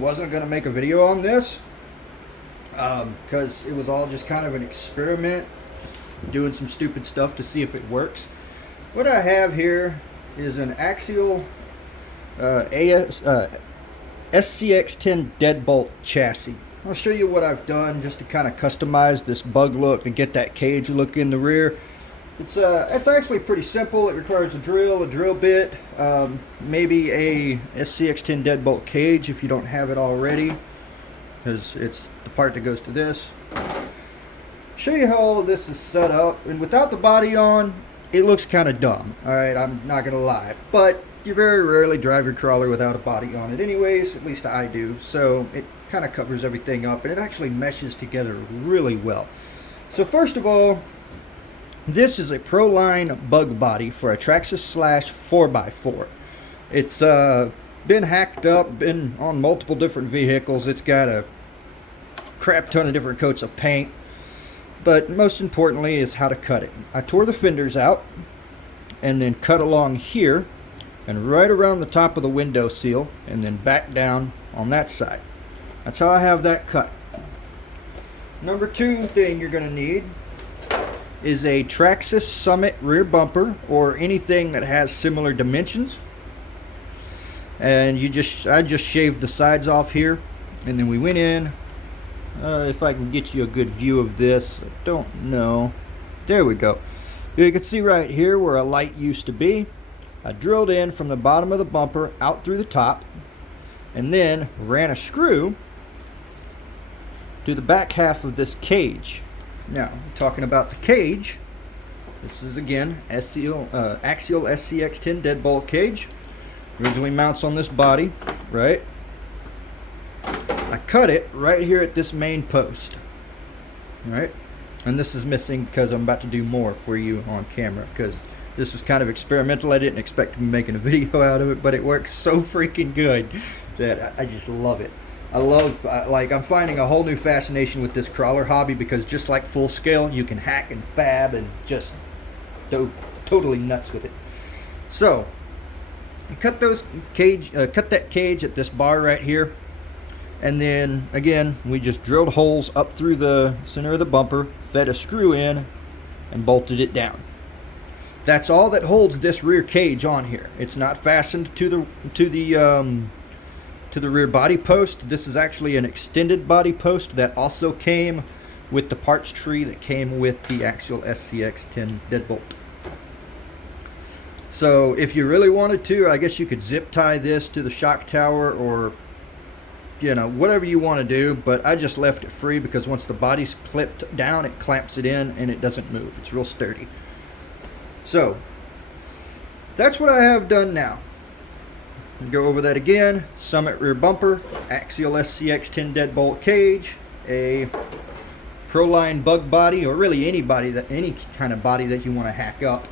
wasn't going to make a video on this because it was all just kind of an experiment, just doing some stupid stuff to see if it works. What I have here is an axial SCX10 deadbolt chassis. I'll show you what I've done just to kind of customize this bug look and get that cage look in the rear. It's actually pretty simple. It requires a drill bit, maybe a SCX10 deadbolt cage if you don't have it already, because it's the part that goes to this. Show you how all of this is set up, and without the body on, it looks kind of dumb. Alright, I'm not gonna lie, but you very rarely drive your crawler without a body on it anyways, at least I do, so it kind of covers everything up, and it actually meshes together really well. So first of all, this is a proline bug body for a Traxxas Slash 4x4. It's been hacked up, been on multiple different vehicles. It's got a crap ton of different coats of paint, but most importantly is how to cut it. I tore the fenders out and then cut along here and right around the top of the window seal and then back down on that side. That's how I have that cut. Number two thing you're going to need is a Traxxas Summit rear bumper or anything that has similar dimensions. And I just shaved the sides off here, and then we went in. If I can get you a good view of this, I don't know. There we go. You can see right here where a light used to be. I drilled in from the bottom of the bumper out through the top, and then ran a screw to the back half of this cage. Now, talking about the cage, this is again axial SCX10 deadbolt cage. Originally mounts on this body, right? I cut it right here at this main post, right? And this is missing because I'm about to do more for you on camera, because this was kind of experimental. I didn't expect to be making a video out of it, but it works so freaking good that I just love it. I love, like, I'm finding a whole new fascination with this crawler hobby, because just like full scale, you can hack and fab and just go totally nuts with it. So, I cut that cage at this bar right here, and then again we just drilled holes up through the center of the bumper, fed a screw in, and bolted it down. That's all that holds this rear cage on here. It's not fastened to the rear body post. This is actually an extended body post that also came with the parts tree that came with the actual SCX10 deadbolt. So if you really wanted to, I guess you could zip tie this to the shock tower, or you know, whatever you want to do, but I just left it free because once the body's clipped down, it clamps it in and it doesn't move. It's real sturdy. So that's what I have done now. Go over that again. Summit rear bumper, axial SCX10 deadbolt cage, a proline bug body, or really any kind of body that you want to hack up,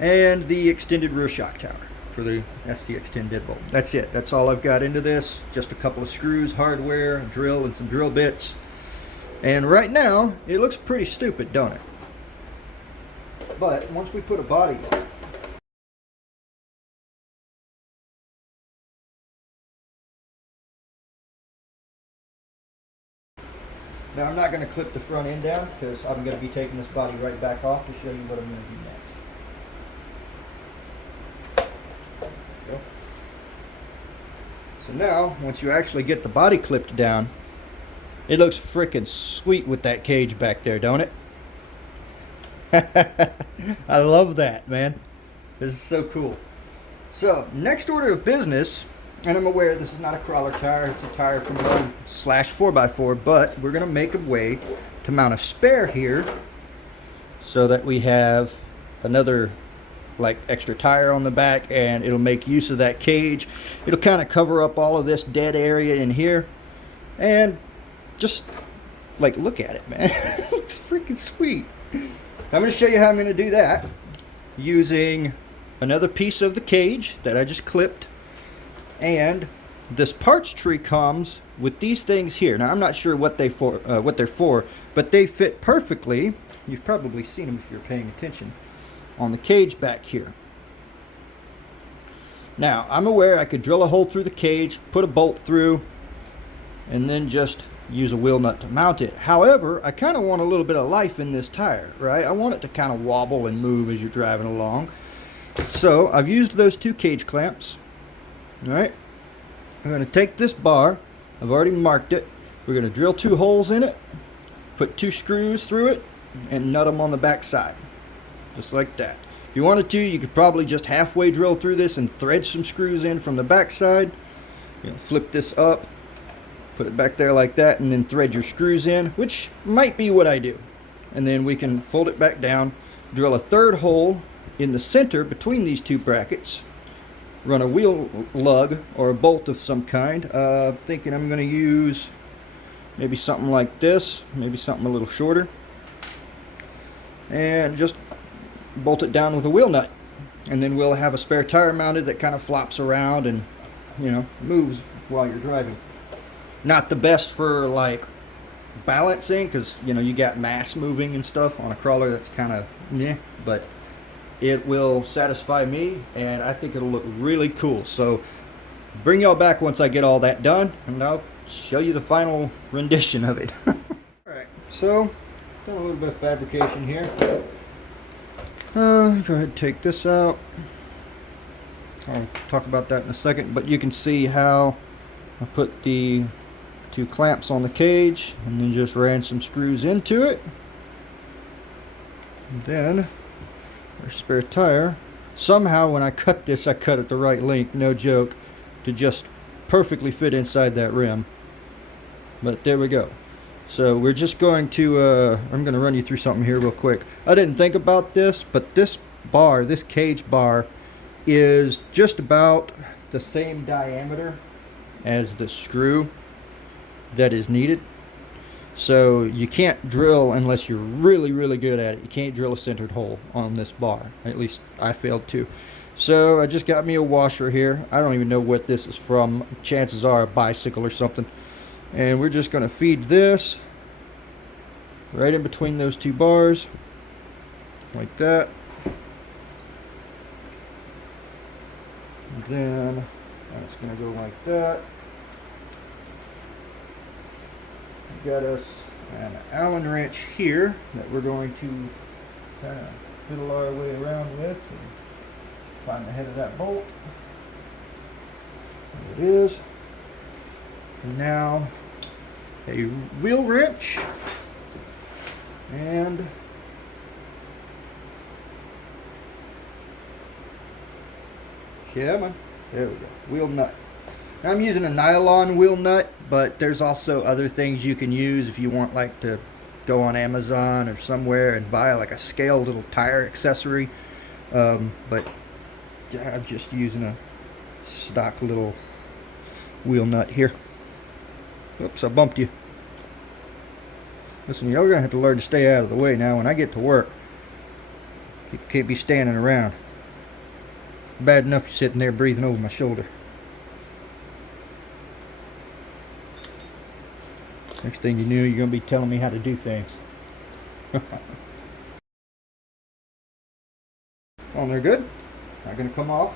and the extended rear shock tower for the SCX10 deadbolt. That's it. That's all I've got into this. Just a couple of screws, hardware, a drill, and some drill bits. And right now, it looks pretty stupid, don't it? But once we put a body on, now I'm not going to clip the front end down because I'm going to be taking this body right back off to show you what I'm going to do next. There we go. So now, once you actually get the body clipped down, it looks freaking sweet with that cage back there, don't it? I love that, man. This is so cool. So, next order of business, and I'm aware this is not a crawler tire, it's a tire from a Slash 4x4, but we're going to make a way to mount a spare here so that we have another like extra tire on the back, and it'll make use of that cage. It'll kind of cover up all of this dead area in here, and just like look at it, man. It looks freaking sweet. I'm going to show you how I'm going to do that using another piece of the cage that I just clipped, and this parts tree comes with these things here. Now I'm not sure what they're for, but they fit perfectly. You've probably seen them if you're paying attention on the cage back here. Now I'm aware I could drill a hole through the cage, put a bolt through, and then just use a wheel nut to mount it. However, I kind of want a little bit of life in this tire, right? I want it to kind of wobble and move as you're driving along. So I've used those 2 cage clamps. All right, I'm going to take this bar, I've already marked it, we're going to drill 2 holes in it, put 2 screws through it, and nut them on the back side, just like that. If you wanted to, you could probably just halfway drill through this and thread some screws in from the back side. You know, flip this up, put it back there like that, and then thread your screws in, which might be what I do. And then we can fold it back down, drill a 3rd hole in the center between these 2 brackets, run a wheel lug or a bolt of some kind. Thinking I'm going to use maybe something like this, maybe something a little shorter, and just bolt it down with a wheel nut. And then we'll have a spare tire mounted that kind of flops around and, you know, moves while you're driving. Not the best for like balancing, because you know you got mass moving and stuff on a crawler. That's kind of yeah, but it will satisfy me, and I think it'll look really cool. So bring y'all back once I get all that done, and I'll show you the final rendition of it. Alright, so done a little bit of fabrication here. Go ahead and take this out. I'll talk about that in a second, but you can see how I put the 2 clamps on the cage and then just ran some screws into it. And then our spare tire. Somehow when I cut this, I cut it the right length, no joke, to just perfectly fit inside that rim. But there we go. So we're just going to, I'm going to run you through something here real quick. I didn't think about this, but this bar, this cage bar, is just about the same diameter as the screw that is needed. So you can't drill unless you're really, really good at it. You can't drill a centered hole on this bar. At least I failed to. So I just got me a washer here. I don't even know what this is from. Chances are a bicycle or something. And we're just going to feed this right in between those 2 bars, like that. And then that's going to go like that. We've got us an Allen wrench here that we're going to kind of fiddle our way around with and find the head of that bolt. There it is. And now a wheel wrench and yeah, man. There we go. Wheel nut. Now I'm using a nylon wheel nut, but there's also other things you can use if you want, like to go on Amazon or somewhere and buy like a scaled little tire accessory. But yeah, I'm just using a stock little wheel nut here. Oops, I bumped you. Listen, y'all gonna have to learn to stay out of the way now when I get to work. You can't be standing around. Bad enough you're sitting there breathing over my shoulder. Next thing you know, you're gonna be telling me how to do things. Oh, they're good. Not gonna come off.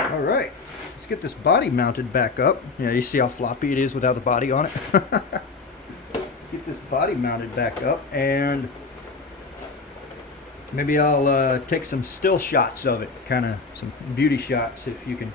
All right, let's get this body mounted back up. Yeah, you see how floppy it is without the body on it. Get this body mounted back up, and maybe I'll take some still shots of it, kind of some beauty shots, if you can.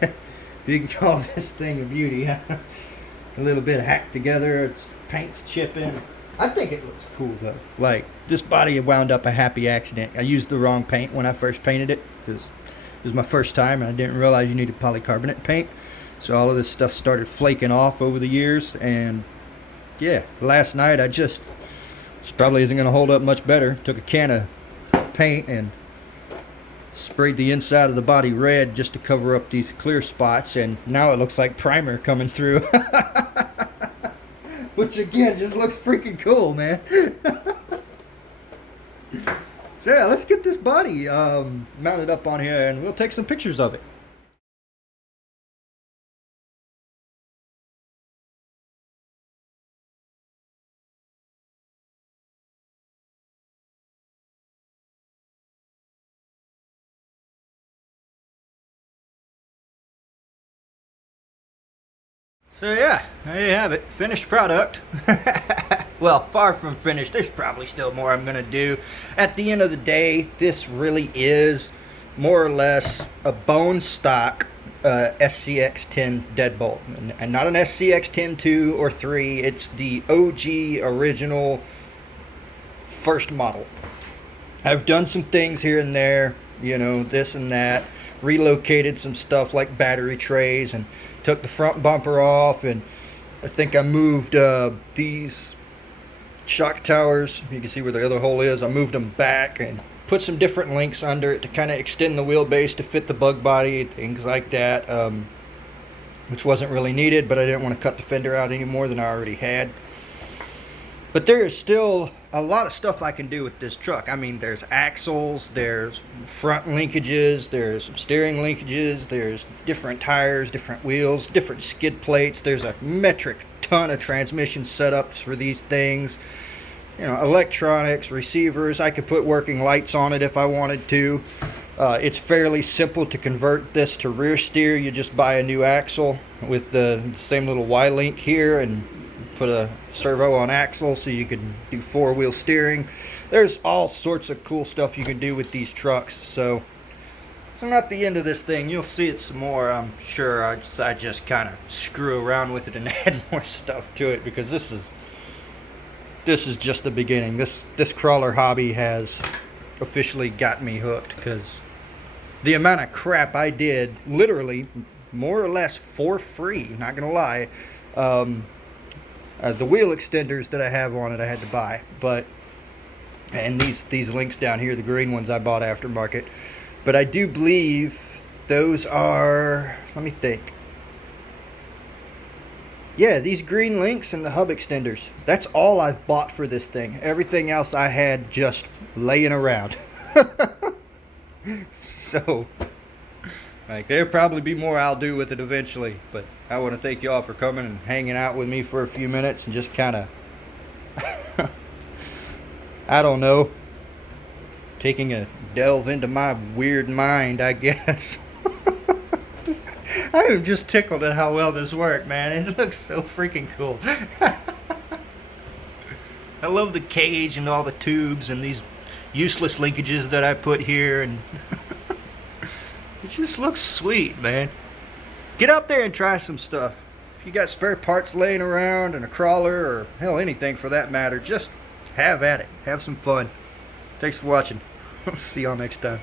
If you can call this thing a beauty. A little bit hacked together. It's paint's chipping. I think it looks cool though. Like, this body wound up a happy accident. I used the wrong paint when I first painted it because it was my first time and I didn't realize you needed polycarbonate paint. So all of this stuff started flaking off over the years, and yeah, last night this probably isn't going to hold up much better. Took a can of paint and sprayed the inside of the body red just to cover up these clear spots, and now it looks like primer coming through. Which again just looks freaking cool, man. So yeah, let's get this body mounted up on here and we'll take some pictures of it. So yeah, there you have it. Finished product. Well, far from finished. There's probably still more I'm going to do. At the end of the day, this really is more or less a bone stock SCX10 deadbolt. And not an SCX10 2 or 3. It's the OG original first model. I've done some things here and there, you know, this and that. Relocated some stuff like battery trays and took the front bumper off, and I think I moved these shock towers. You can see where the other hole is. I moved them back and put some different links under it to kind of extend the wheelbase to fit the bug body, things like that, which wasn't really needed, but I didn't want to cut the fender out any more than I already had. But there is still a lot of stuff I can do with this truck. I mean, there's axles, there's front linkages, there's steering linkages, there's different tires, different wheels, different skid plates. There's a metric ton of transmission setups for these things. You know, electronics, receivers. I could put working lights on it if I wanted to. It's fairly simple to convert this to rear steer. You just buy a new axle with the same little Y-link here and put a servo on axle so you can do four-wheel steering. There's all sorts of cool stuff you can do with these trucks. So not the end of this thing. You'll see it some more, I'm sure. I just kind of screw around with it and add more stuff to it, because this is just the beginning. This crawler hobby has officially got me hooked, because the amount of crap I did, literally more or less for free, not gonna lie. The wheel extenders that I have on it I had to buy, and these links down here, the green ones, I bought aftermarket. But I do believe those are, let me think. Yeah, these green links and the hub extenders. That's all I've bought for this thing. Everything else I had just laying around. So, like, there'll probably be more I'll do with it eventually. But I want to thank y'all for coming and hanging out with me for a few minutes and just kind of, I don't know, taking a delve into my weird mind, I guess. I am just tickled at how well this worked, man. It looks so freaking cool. I love the cage and all the tubes and these useless linkages that I put here, and it just looks sweet, man. Get out there and try some stuff. If you got spare parts laying around and a crawler, or hell, anything for that matter, just have at it. Have some fun. Thanks for watching. See y'all next time.